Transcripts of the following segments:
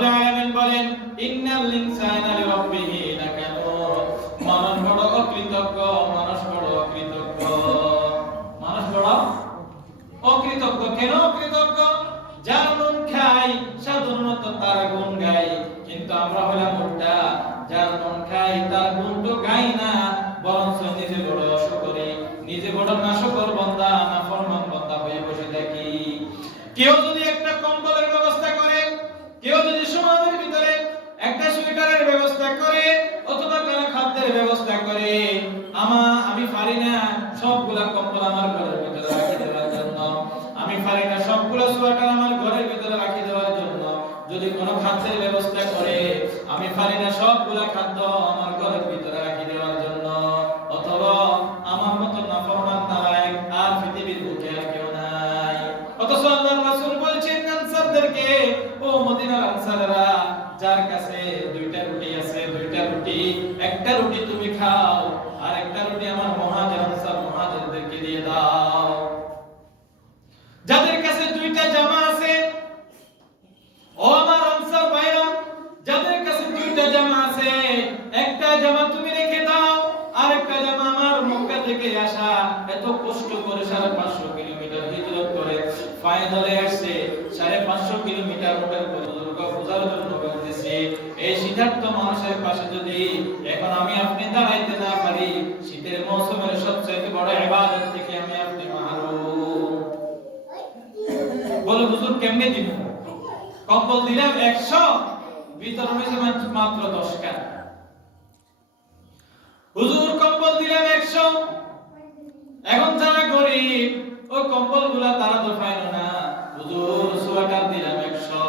রব্বুল আলামিন বলেন ইন্নাল ইনসানা লিরাব্বিহি লাকানুত, মানুষ বড় অকৃতজ্ঞ, মানুষ বড় অকৃতজ্ঞ, মানুষ বড় অকৃতজ্ঞ। কেন অকৃতজ্ঞ? যার নুন খাই সাধারণত তার গুণ গাই, কিন্তু আমরা হলাম উল্টা, যার নুন খাই তার গুণ তো গাই না, বরঞ্চ নিজে বড় অশুকরি, নিজে বড় নাশকর বান্দা, নাফরমান বান্দা হয়ে বসে থাকি। কেউ যদি একটা কম্বলের ব্যবস্থা করে, কেউ যদি সমাজের ভিতরে একটা সোয়েটারের ব্যবস্থা করে অথবা কোনো খাদ্যের ব্যবস্থা করে, আমি পারি না সবগুলা কম্বল আমার ঘরের ভিতরে রাখি দেওয়ার জন্য, আমি পারি না সবগুলো সোয়েটার আমার ঘরের ভিতরে রাখি দেওয়ার জন্য, যদি কোনো খাদ্যের ব্যবস্থা করে, আমি পারি না সবগুলা খাদ্য আমার ঘরের ভিতরে রাখি দেওয়ার জন্য, অথবা আমার মতো নাফরমান নালায়েক আর পৃথিবীর বুকে আর কেউ নাই। অথচ আল্লাহর রাসূল বলছেন আনসারদেরকে, ও মদিনার আনসাররা, যার কাছে দুইটা রুটি আছে, দুইটা রুটি, একটা রুটি তুমি খাও আর একটা রুটি আমার মুহাজির আনসার মুহাজিরদেরকে দিয়ে দাও। যাদের কাছে দুইটা জামা আছে, ও আমার আনসার ভাইরা, যাদের কাছে দুইটা জামা আছে, একটা জামা তুমি রেখে দাও আর একটা জামা আমার মক্কা থেকে আসা এত কষ্ট করে 550 কিলোমিটার হিজরত করে পায়ে ধরে আসছে, 550 কিলোমিটার রোডের বোঝার জন্য বলতেছি, এই শীতার্ত মানুষের পাশে যদি এখন আমি আপনি দাঁড়াইতে না পারি, শীতের মৌসুমের সবচেয়ে বড় ইবাদত থেকে আমি আপনি মাহরুম। বলে হুজুর কেমনে দিব? কম্বল দিলাম 100, বিতরণ হয়েছে মাত্র 10 টাকা। হুজুর কম্বল দিলাম 100, এখন যারা গরিব ওই কম্বলগুলা তারা তো পাইল না। হুজুর সোয়েটার দিলাম 100,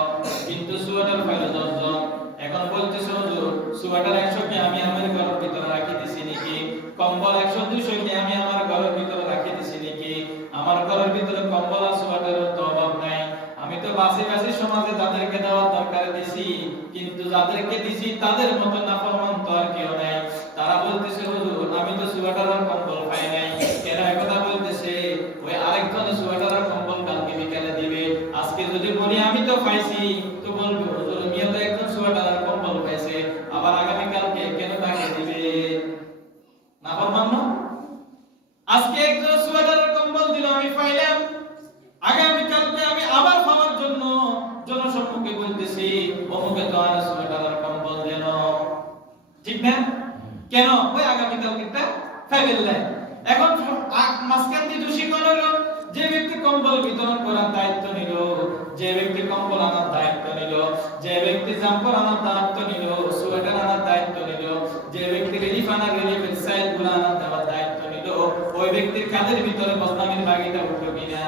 কিন্তু সোয়েটার পাইল 10 জন। এখন বলতেছে হুজুর সোয়েটার 100 কি আমি আমার ঘরের ভিতরে রাখি দিছি নাকি? কম্বল 100 200 কি আমি আমার ঘরের ভিতরে রাখি দিছি নাকি? আমার ঘরের ভিতরে কম্বল আর সোয়েটারের তো অভাব নাই। আমি তো বাসি বাসি সমাজে যাদেরকে দেওয়ার দরকার দিছি, কিন্তু যাদেরকে দিছি তাদের মতো নাফরমান তো আর কেউ নাই। তারা বলতেছে হুজুর আমি তো সোয়েটার আর কম্বল পাই নাই। কেন একথা বলতেছে? ওই আরেকজন সোয়েটার আর কম্বল কালকে বিকেলে দিবে। আজকে যদি বলি আমি তো পাইছি, তো বলবে হুজুর মিয়া তো একজন সোয়েটার আর কম্বল পাইছে, আবার আগামী কালকে কেন তাকে দিবে? নাফরমান না? আজকে একজন সোয়েটার আর কম্বল দিল, আমি পাইলাম, আগামী কালকে আমি আবার পাওয়ার জন্য জনসম্মুখে বলতেছি অমুকে তো আর সোয়েটার আর কম্বল দেন, ঠিক না? কেন? ওই আগামী কালকেটা ফাইবেললে। এখন মাসকান দিয়ে দোষী কোন হলো? যে ব্যক্তি কম্বল বিতরণ করার দায়িত্ব নিল, যে ব্যক্তি কম্বল আনার দায়িত্ব নিল, যে ব্যক্তি জাম্পার আনার দায়িত্ব নিল, সোয়েটার আনার দায়িত্ব নিল, যে ব্যক্তি রিলিফ আনার রিলিফের সাইডগুলো আনার দেওয়ার দায়িত্ব নিল, ওই ব্যক্তির কাঁধের ভিতরে বদনামের বাগিটা উঠলো কিনা?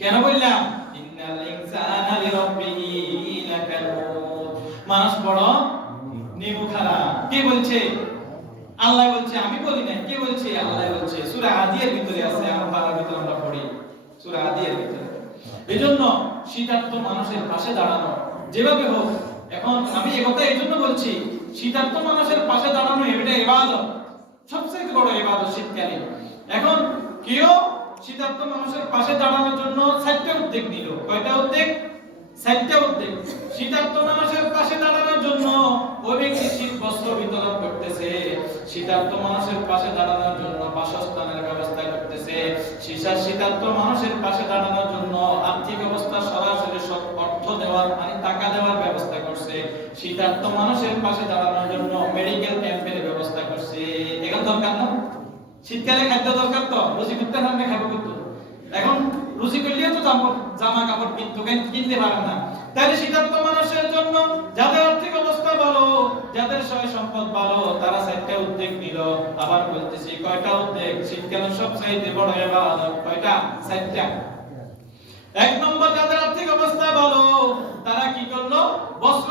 কেন বললাম ইন্নাল ইনসানা লিরাব্বিহি লাকানুত, মানুষ বড় নিমুখারা। কে বলছে? আল্লাহ বলছে, আমি বলি না। কে বলছে? আল্লাহ বলছে। সূরা আদিয়ার ভিতরে আছে, আমার পারার ভিতরে আমরা পড়ি সূরা আদিয়ার ভিতরে। এজন্য শীতার্ত মানুষের পাশে দাঁড়ানো যেভাবে হোক, এখন আমি এই কথা এইজন্য বলছি, শীতার্ত মানুষের পাশে দাঁড়ানো এটা ইবাদত, সবচেয়ে বড় ইবাদত শীতকালে। এখন কেউ শীতার্ত মানুষের পাশে দাঁড়ানোর জন্য 4টা উদ্যোগ নিল। কয়টা উদ্যোগ? 4টা উদ্যোগ। শীতার্ত মানুষের পাশে দাঁড়ানোর জন্য ওই ব্যক্তি শীত বস্ত্র বিতরণ করতেছে, শীতার্ত মানুষের পাশে দাঁড়ানোর জন্য বাসস্থানের ব্যবস্থা করতেছে, শীতার্ত মানুষের পাশে দাঁড়ানোর জন্য আর্থিক অবস্থা সরাসরি অর্থ দেওয়ার মানে টাকা দেওয়ার ব্যবস্থা করছে, শীতার্ত মানুষের পাশে দাঁড়ানোর জন্য মেডিকেল ক্যাম্পের ব্যবস্থা করছে। এগুলো দরকার না? শীতকালে খাদ্য দরকার, তো রুচি করতে পারবে, খাবো করতে। এখন রুচি করলেও তো জামা কাপড় কিনতে পারেন না। তাহলে শীতার্ত মানুষের জন্য যাদের আর্থিক অবস্থা ভালো, যাদের সয় সম্পদ ভালো, তারা 4টা উদ্যোগ নিল। আবার বলতেছি কয়টা উদ্যোগ? শীতকালের সবচেয়ে বড় ইবাদত কয়টা? 4টা। 1 নম্বর, যাদের আর্থিক অবস্থা ভালো তারা কি করলো? বস্ত্র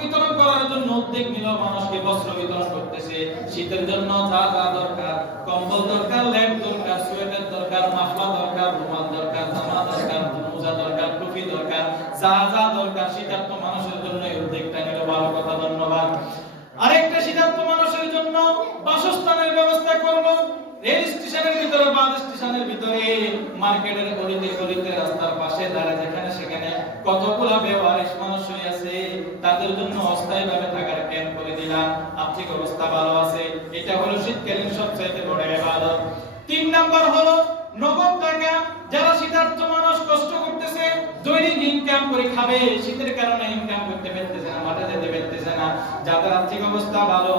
বিতরণ করার জন্য উদ্যোগ নিল, মানুষকে বস্ত্র বিতরণ করতেছে। শীতের জন্য যা যা দরকার, কম্বল দরকার, লেপ দরকার, সোয়েটার দরকার, মাফলা দরকার, রুমাল দরকার, জামা দরকার, মোজা দরকার, টুপি দরকার, যা যা দরকার শীতার্ত মানুষের জন্য এই উদ্যোগটা নিল। ভালো কথা, ধন্যবাদ। আরেকটা শীতার্ত মানুষের জন্য বাসস্থানের ব্যবস্থা করলো। রেল স্টেশনের ভিতরে, বাস স্টেশনের ভিতরে, মার্কেটের গলিতে গলিতে, রাস্তার পাশে দাঁড়ায় যেখানে সেখানে কতগুলো বেওয়ারিশ মানুষ হয়ে আছে, তাদের জন্য অস্থায়ীভাবে থাকার ক্যাম্প করে দিলাম। আর্থিক অবস্থা ভালো আছে, এটা হলো শীতকালীন সবচেয়ে বড় ইবাদত। 3 নাম্বার হলো নগদ টাকা। যারা শীতার্থ মানুষ কষ্ট করতেছে, দৈনিক ইনকাম করে খাবে, শীতের কারণে ইনকাম করতে পারতেছে না, মাঠে যেতে পারতেছে না, যাদের আর্থিক অবস্থা ভালো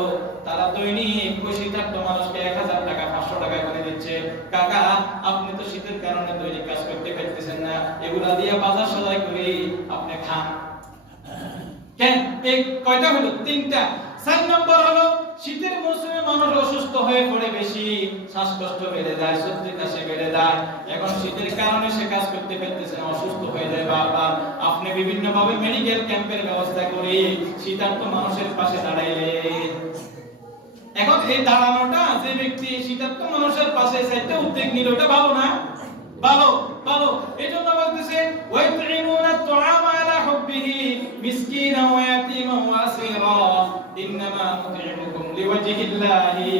তারা দৈনিক ওই শীতার্থ মানুষকে 1000 টাকা 500 টাকা করে দিচ্ছে। কাকা আপনি তো শীতের কারণে দৈনিক কাজ করতে পারতেছেন না, এগুলা দিয়ে বাজার সদাই করে আপনি খান। কেন? এই কয়টা হলো? 3টা। 4 নম্বর হলো শীতের মৌসুমে মানুষ অসুস্থ হয়ে পড়ে, বেশি শ্বাসকষ্ট বেড়ে যায়, সর্দি কাশি বেড়ে যায়। এখন শীতের কারণে সে কাজ করতে পারতেছে না, অসুস্থ হয়ে যায় বারবার। আপনি বিভিন্ন ভাবে মেডিকেল ক্যাম্পের ব্যবস্থা করে শীতার্থ মানুষের পাশে দাঁড়াইলেন। এখন এই দাঁড়ানোটা, যে ব্যক্তি শীতার্থ মানুষের পাশে চাইতে উদ্যোগ নিল, এটা ভালো না? ভালো, ভালো। এজন্য বলতেছে ওয়াইতুইমুনা আত-তুআমা আলা হুব্বিহি মিসকিনা ওয়া ইয়াতীমা ওয়া আসীরা ইন্নামা নুতঈমুকুম লিওয়াজহিল্লাহি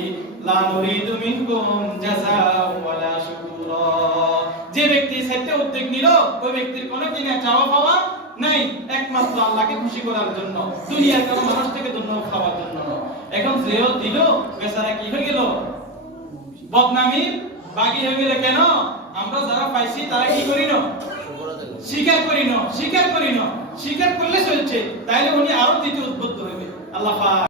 লা নুরিদু মিনকুম জাযাআন ওয়ালা শুকুরা। যে ব্যক্তি চাইতে উদ্যোগ নিল, ওই ব্যক্তির কোনো কিনা চাওয়া পাওয়া নাই, একমাত্র আল্লাহকে খুশি করার জন্য, দুনিয়ার কোনো মানুষ থেকে ধন্যবাদ খাওয়ার জন্য। এখন যেও দিল, বেচারা কি হয়ে গেল? বদনামির বাগী হয়ে গেল। কেন? আমরা যারা পাইছি তারা কি করি না? স্বীকার করি না, স্বীকার করি না। স্বীকার করলে চলছে, তাইলে উনি আরো দ্বিতীয় উদ্বুদ্ধ হইবে। আল্লাহ পাক